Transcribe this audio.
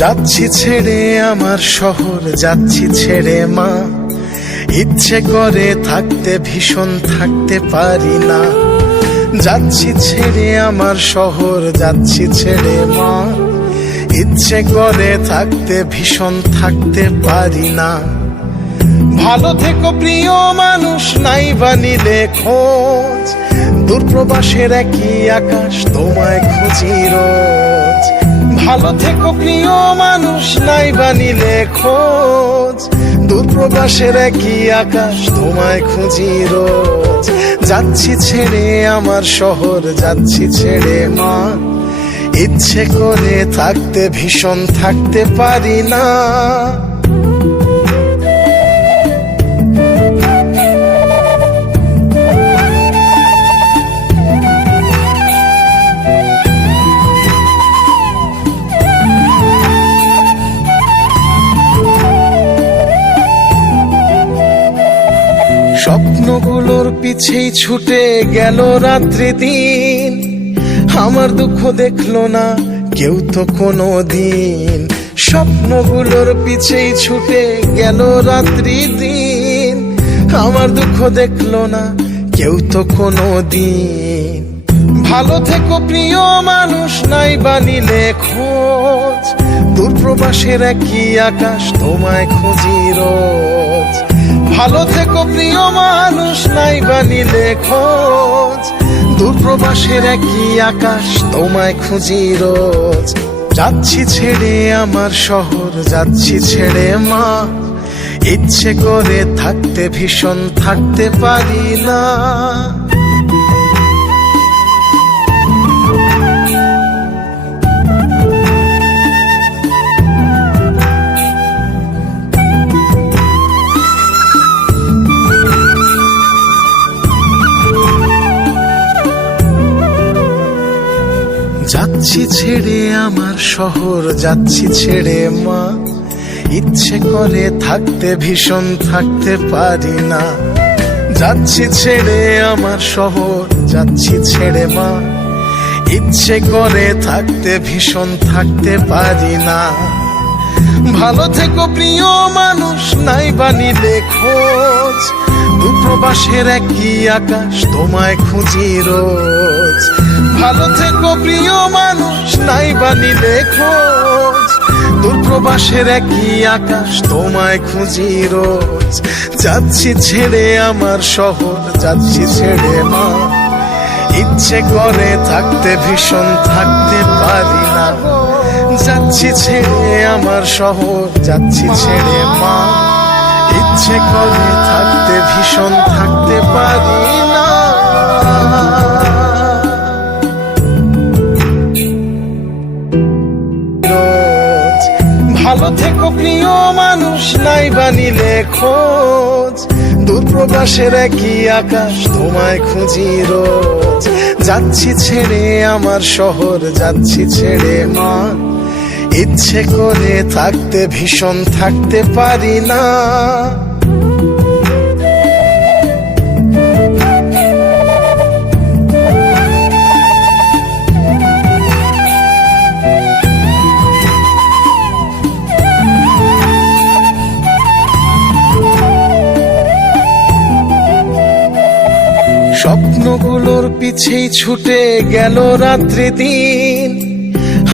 যাচ্ছি ছেড়ে আমার শহর, যাচ্ছি ছেড়ে মা। ইচ্ছে করে থাকতে ভীষণ থাকতে পারি না। যাচ্ছি ছেড়ে আমার শহর, যাচ্ছি ছেড়ে মা। ইচ্ছে করে থাকতে ভীষণ থাকতে পারি না। ভালো থেকো প্রিয় মানুষ, নাই বা নিলে খোঁজ। দূরপ্রবাসের একই আকাশ, তোমায় খুঁজি রোজ। ভালো থেকো প্রিয় মানুষ, নাই বা নিলে খোঁজ। দূরপ্রবাসের একই আকাশ, তোমায় খুঁজি রোজ। যাচ্ছি ছেড়ে আমার শহর, যাচ্ছি ছেড়ে মা। ইচ্ছে করে থাকতে ভীষণ থাকতে পারি না। স্বপ্নগুলোর পিছেই ছুটে গেল রাত্রি দিন। আমার দুঃখ দেখলো না কেউ তো কোনো দিন। স্বপ্নগুলোর পিছেই ছুটে গেল রাত্রি দিন। আমার দুঃখ দেখলো না কেউ তো কোনো দিন। ভালো থেকো প্রিয় মানুষ, নাই বা নিলে খোঁজ। দূরপ্রবাসের একই আকাশ, তোমায় খুঁজি রোজ। ভালো থেকো প্রিয় মানুষ, নাই বা নিলে খোঁজ। দূরপ্রবাসের একই আকাশ, তোমায় খুঁজি রোজ। যাচ্ছি ছেড়ে আমার শহর, যাচ্ছি ছেড়ে মা। ইচ্ছে করে থাকতে ভীষণ থাকতে পারি না। যাচ্ছি ছেড়ে আমার শহর, যাচ্ছি ছেড়ে মা। ইচ্ছে করে থাকতে ভীষণ থাকতে পারি না। যাচ্ছি ছেড়ে আমার শহর, যাচ্ছি ছেড়ে মা। ইচ্ছে করে থাকতে ভীষণ থাকতে পারি না। ভালো থেকো প্রিয় মানুষ, নাই বা নিলে খোঁজ। দূরপ্রবাসের একই আকাশ, তোমায় খুঁজি রোজ। ভালো থেকো প্রিয় মানুষ, নাই বা নিলে খোঁজ। দূরপ্রবাসের একই আকাশ, তোমায় খুঁজি রোজ। যাচ্ছি ছেড়ে আমার শহর, যাচ্ছি ছেড়ে মা। ইচ্ছে করে থাকতে ভীষণ থাকতে পারি না। যাচ্ছি ছেড়ে আমার শহর, যাচ্ছি ছেড়ে মা। ইচ্ছে করে থাকতে ভীষণ থাকতে পারি না। ভালো থেকো প্রিয় মানুষ, নাই বা নিলে খোঁজ। দূরপ্রবাসের একই আকাশ, তোমায় খুঁজি রোজ। যাচ্ছি ছেড়ে আমার শহর, যাচ্ছি ছেড়ে মা। ইচ্ছে করে থাকতে ভীষণ থাকতে পারি না। স্বপ্নগুলোর পিছেই ছুটে গেল রাত্রি দিন।